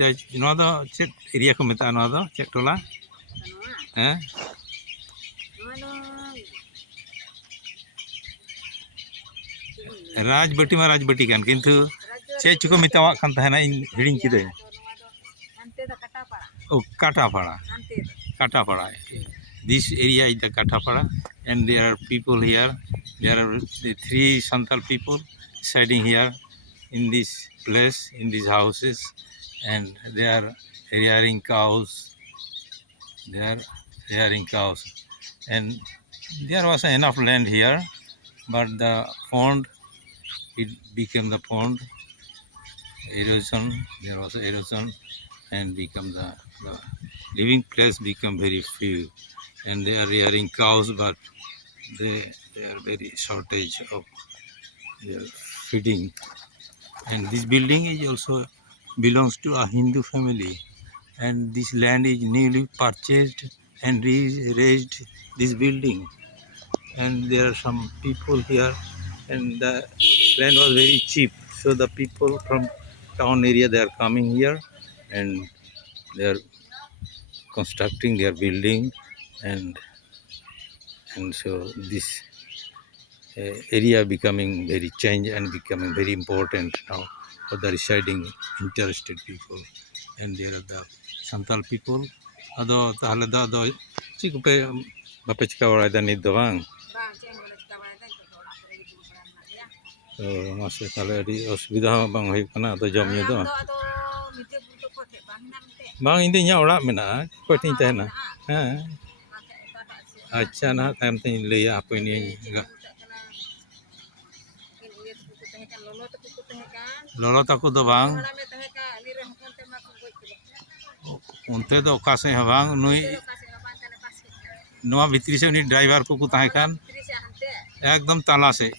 नवा दो check area को मेता नवा दो चेक टोला हैं राजबाटी मा राजबाटी कान किंतु चेक चुको मेतावा कान तहना इन हिडिंग किदे ओ काटापाड़ा काटापाड़ा this area is the Katapara and there are people here. There are the 3 Santal people residing here in this place, in these houses, and they are rearing cows. They are rearing cows, and there was enough land here, but the pond, it became the pond. Erosion, there was erosion, and become the living place become very few. And they are rearing cows, but they are very shortage of their feeding. And this building is also belongs to a Hindu family, and this land is newly purchased and raised this building. And there are some people here, and the land was very cheap, so the people from town area, they are coming here and they are constructing their building, and so this area becoming very changed and becoming very important now for the residing interested people. And there are the Santal people. Ado tahle da do chik pe bape chika wala da nit do bang to mase tahle adi osubidha bang hoy kana ado jom yu do bang inde nya orak mena ko tin tahena ha acha na time tin leya apa ini enggak lolo takut do bang unte do okase ha bang nui noa bhitri se uni driver ko tahe kan ekdom tala se